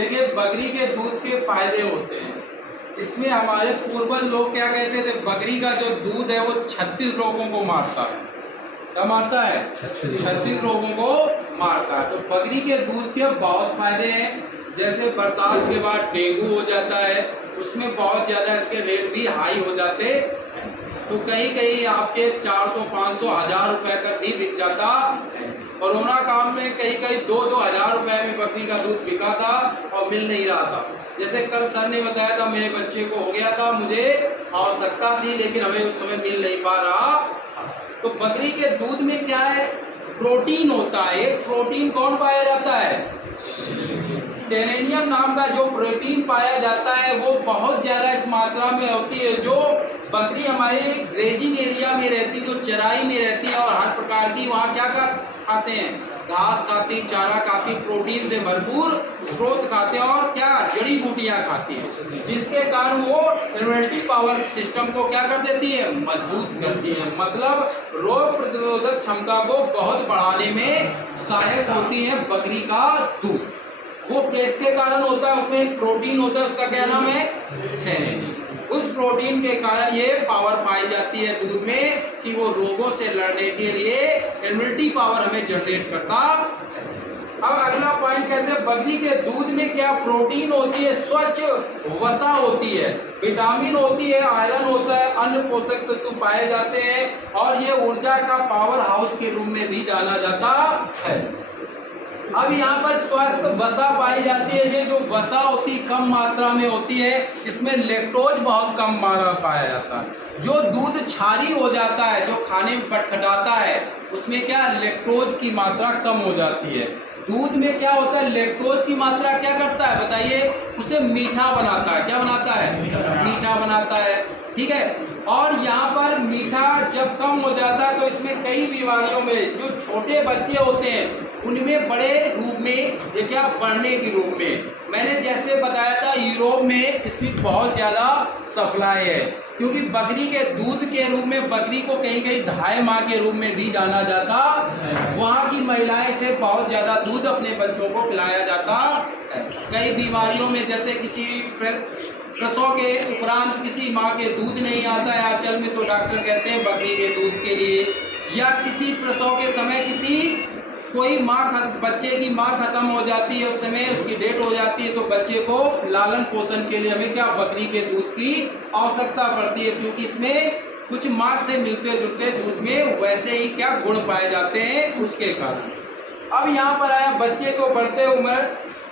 देखिए बकरी के दूध के फायदे होते हैं। इसमें हमारे पूर्वज लोग क्या कहते थे, बकरी का जो दूध है वो 36 रोगों को मारता है। क्या मारता है? 36 रोगों को मारता है। तो बकरी के दूध के बहुत फायदे हैं। जैसे बरसात के बाद डेंगू हो जाता है, उसमें बहुत ज्यादा इसके रेट भी हाई हो जाते हैं। तो कहीं कहीं आपके 400, 500, 1000 रुपए तक भी बिक जाता है। कोरोना काल में कहीं कहीं 2-2 हजार रुपए में बकरी का दूध बिका था और मिल नहीं रहा था। जैसे कल सर ने बताया था, मेरे बच्चे को हो गया था, मुझे आवश्यकता थी लेकिन हमें उस समय मिल नहीं पा रहा। तो बकरी के दूध में क्या है, प्रोटीन होता है। प्रोटीन कौन पाया जाता है? सेलेनियम नाम का जो प्रोटीन पाया जाता है वो बहुत ज्यादा इस मात्रा में होती है। जो बकरी हमारे ग्रेजिंग एरिया में रहती, जो चराई में रहती है और हर प्रकार की वहाँ क्या खाते हैं, घास खाती, चारा खाती, प्रोटीन से भरपूर स्रोत खाते हैं और क्या जड़ी बूटियां खाती हैं, जिसके कारण वो इम्यूनिटी पावर सिस्टम को क्या कर देती है, मजबूत करती है। मतलब रोग प्रतिरोधक क्षमता को बहुत बढ़ाने में सहायक होती है बकरी का दूध। वो किसके कारण होता है? उसमें एक प्रोटीन होता है, उसका क्या नाम है? सेलेनियम। उस प्रोटीन के कारण ये पावर पाई जाती है दूध में कि वो रोगों से लड़ने के लिए इम्यूनिटी पावर हमें जनरेट करता। अब अगला पॉइंट कहते हैं बकरी के दूध में क्या प्रोटीन होती है, स्वच्छ वसा होती है, विटामिन होती है, आयरन होता है, अन्य पोषक तत्व पाए जाते हैं और ये ऊर्जा का पावर हाउस के रूप में भी जाना जाता है। अब यहाँ पर स्वस्थ वसा पाई जाती है। ये जो वसा होती कम मात्रा में होती है, इसमें लैक्टोज बहुत कम मात्रा पाया जाता है। जो दूध क्षारी हो जाता है, जो खाने में खटखटाता है, उसमें क्या लैक्टोज की मात्रा कम हो जाती है। दूध में क्या होता है, लैक्टोज की मात्रा क्या करता है बताइए, उसे मीठा बनाता है। क्या बनाता है? मीठा बनाता है। ठीक है। और यहाँ पर मीठा जब कम हो जाता है तो इसमें कई बीमारियों में जो छोटे बच्चे होते हैं उनमें बड़े रूप में ये क्या बढ़ने के रूप में, मैंने जैसे बताया था यूरोप में इसकी बहुत ज्यादा सप्लाई है, क्योंकि बकरी के दूध के रूप में बकरी को कहीं कहीं दहाई माँ के रूप में भी जाना जाता। वहाँ की महिलाएं से बहुत ज्यादा दूध अपने बच्चों को पिलाया जाता। कई बीमारियों में जैसे किसी प्रसव के उपरांत किसी माँ के दूध नहीं आता है आंचल में, तो डॉक्टर कहते हैं बकरी के दूध के लिए, या किसी प्रसव के समय किसी कोई बच्चे की माँ खत्म हो जाती है, उस समय उसकी डेथ हो जाती है, तो बच्चे को लालन पोषण के लिए हमें क्या बकरी के दूध की आवश्यकता पड़ती है, क्योंकि इसमें कुछ माँ से मिलते जुलते दूध में वैसे ही क्या गुण पाए जाते हैं, उसके कारण। अब यहाँ पर आया बच्चे को बढ़ते उम्र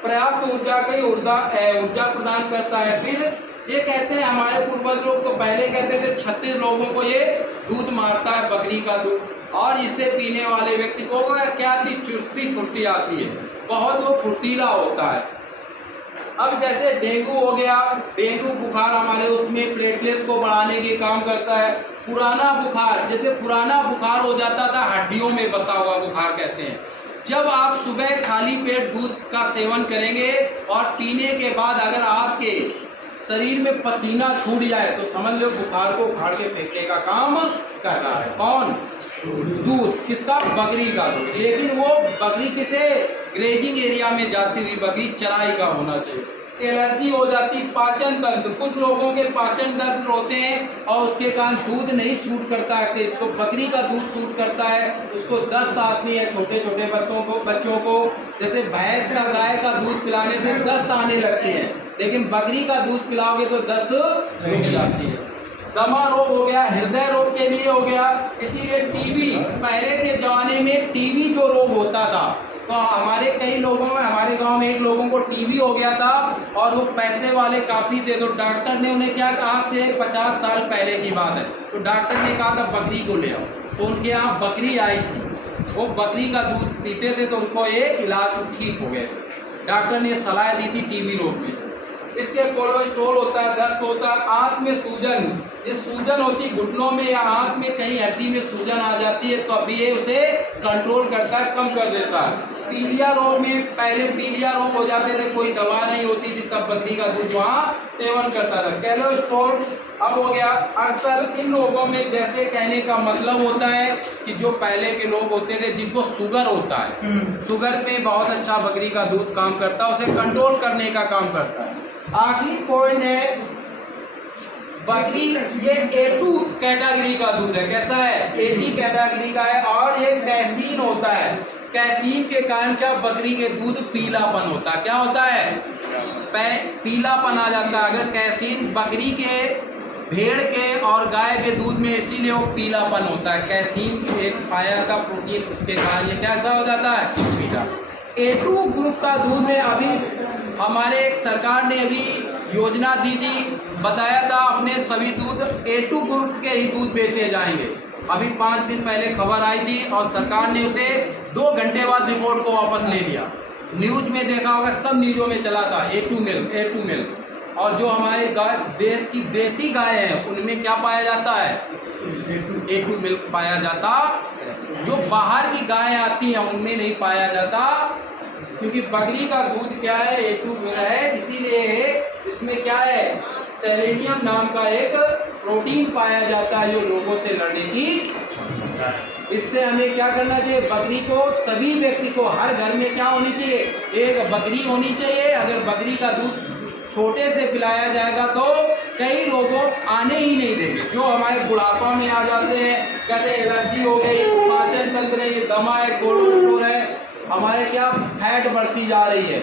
पर्याप्त ऊर्जा की ऊर्जा प्रदान करता है। फिर ये कहते हैं हमारे पूर्वज लोग तो पहले कहते थे 36 लोगों को ये दूध मारता है बकरी का दूध, और इसे पीने वाले व्यक्ति को क्या आती, चुस्ती फुर्ती आती है, बहुत वो फुर्तीला होता है। अब जैसे डेंगू हो गया, डेंगू बुखार हमारे उसमें प्लेटलेट्स को बढ़ाने के काम करता है। पुराना बुखार, जैसे पुराना बुखार हो जाता था, हड्डियों में बसा हुआ बुखार कहते हैं। जब आप सुबह खाली पेट दूध का सेवन करेंगे और पीने के बाद अगर आपके शरीर में पसीना छूट जाए तो समझ लो बुखार को उखाड़ के फेंकने का काम कर रहा है। कौन? दूध। किसका? बकरी का दूध। लेकिन वो बकरी किसे? ग्रेजिंग एरिया में जाती हुई बकरी, चराई का होना चाहिए। एलर्जी हो जाती, पाचन तंत्र, कुछ लोगों के पाचन तंत्र होते हैं और उसके कारण दूध नहीं सूट करता है, तो बकरी का दूध सूट करता है, उसको दस्त आती है छोटे छोटे बच्चों को। जैसे भैंस का, गाय का दूध पिलाने से दस्त आने लगती है, लेकिन बकरी का दूध पिलाओगे तो दस्त रुक जाती है। दमा रोग हो गया, हृदय रोग के लिए हो गया, इसीलिए टीबी, पहले के जमाने में टीबी जो रोग होता था, तो हमारे कई लोगों में, हमारे गांव में एक लोगों को टीबी हो गया था और वो पैसे वाले काफी थे, तो डॉक्टर ने उन्हें क्या कहा, से 50 साल पहले की बात है, तो डॉक्टर ने कहा था बकरी को ले आओ, तो उनके यहाँ बकरी आई थी, वो बकरी का दूध पीते थे तो उनको ये इलाज ठीक हो गए। डॉक्टर ने सलाह दी थी टीबी रोग में। इसके कोलेस्ट्रॉल होता है, दस्त होता है, आंख में सूजन, ये सूजन होती घुटनों में या आंख में कहीं हड्डी में सूजन आ जाती है, तो अभी ये उसे कंट्रोल करता है, कम कर देता है। पीलिया रोग में पहले पीलिया रोग हो जाते थे, कोई दवा नहीं होती थी, तब बकरी का दूध वहाँ सेवन करता था। कोलेस्ट्रॉल अब हो गया। अक्सर इन लोगों में, जैसे कहने का मतलब होता है कि जो पहले के लोग होते थे जिनको शुगर होता है, शुगर पे बहुत अच्छा बकरी का दूध काम करता है, उसे कंट्रोल करने का काम करता है। आखिरी पॉइंट है बकरी, ये A2 कैटेगरी का दूध है। कैसा है? A2 कैटेगरी का है। और ये कैसीन होता है, कैसीन के कारण क्या बकरी के दूध पीलापन होता है। क्या होता है? पीलापन आ जाता है। अगर कैसीन बकरी के, भेड़ के और गाय के दूध में, इसीलिए वो पीलापन होता है। कैसीन एक पाया जाता प्रोटीन, उसके कारण ये कैसा हो जाता है? पीला। A2 ग्रुप का दूध में अभी हमारे एक सरकार ने अभी योजना दी थी, बताया था अपने सभी दूध A2 ग्रुप के ही दूध बेचे जाएंगे। अभी 5 दिन पहले खबर आई थी और सरकार ने उसे 2 घंटे बाद रिपोर्ट को वापस ले लिया। न्यूज में देखा होगा, सब न्यूजों में चला था A2 मिल्क। और जो हमारे गाय, देश की देसी गाय हैं, उनमें क्या पाया जाता है? A2 मिल्क पाया जाता। जो बाहर की गाय आती हैं उनमें नहीं पाया जाता, क्योंकि बकरी का दूध क्या है? A2 मिल्क है। इसीलिए इसमें क्या है? सेलेनियम नाम का एक प्रोटीन पाया जाता है जो लोगों से लड़ने की। इससे हमें क्या करना चाहिए? बकरी को, सभी व्यक्ति को, हर घर में क्या होनी चाहिए? एक बकरी होनी चाहिए। अगर बकरी का दूध छोटे से पिलाया जाएगा तो कई लोगों आने ही नहीं देंगे। जो हमारे बुढ़ापा में आ जाते हैं, कहते एलर्जी हो गई, पाचन तंत्र है, ये दमा है, कोलेस्ट्रॉल है, हमारे क्या फैट बढ़ती जा रही है।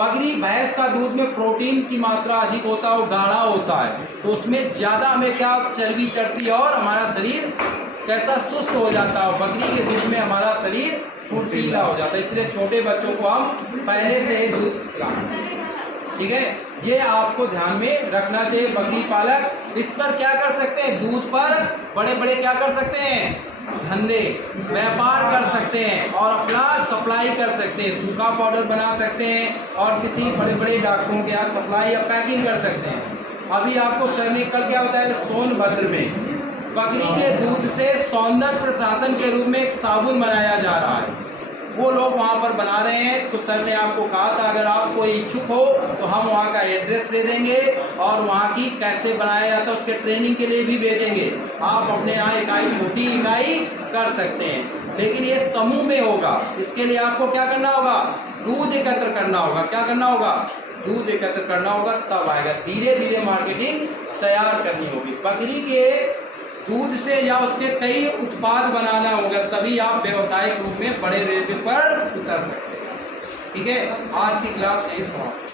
बकरी, भैंस का दूध में प्रोटीन की मात्रा अधिक होता है, वो गाढ़ा होता है, तो उसमें ज़्यादा हमें क्या चर्बी चढ़ती है और हमारा शरीर कैसा सुस्त हो जाता है। बकरी के दूध में हमारा शरीर फुर्तीला हो जाता है। इसलिए छोटे बच्चों को हम पहले से ही दूध पिलाएं। ठीक है, ये आपको ध्यान में रखना चाहिए। बकरी पालक इस पर क्या कर सकते हैं? दूध पर बड़े बड़े क्या कर सकते हैं? धंधे, व्यापार कर सकते हैं और अपना सप्लाई कर सकते हैं। सूखा पाउडर बना सकते हैं और किसी बड़े बड़े डॉक्टरों के यहाँ सप्लाई या पैकिंग कर सकते हैं। अभी आपको सर ने कल क्या बताया? सोनभद्र में बकरी के दूध से सौंदर्य प्रसाधन के रूप में एक साबुन बनाया जा रहा है। वो लोग वहाँ पर बना रहे हैं। तो सर ने आपको कहा था अगर आप कोई इच्छुक हो तो हम वहाँ का एड्रेस दे देंगे और वहाँ की कैसे बनाया जाता है उसके ट्रेनिंग के लिए भी भेजेंगे। आप अपने यहाँ इकाई, छोटी इकाई कर सकते हैं, लेकिन ये समूह में होगा। इसके लिए आपको क्या करना होगा? दूध एकत्र करना होगा। क्या करना होगा? दूध एकत्र करना होगा, तब आएगा। धीरे धीरे मार्केटिंग तैयार करनी होगी। बकरी के दूध से या उसके कई उत्पाद बनाना होगा, तभी आप व्यवसायिक रूप में बड़े लेवल पर उतर सकते हैं। ठीक है, आज की क्लास यही समाप्त।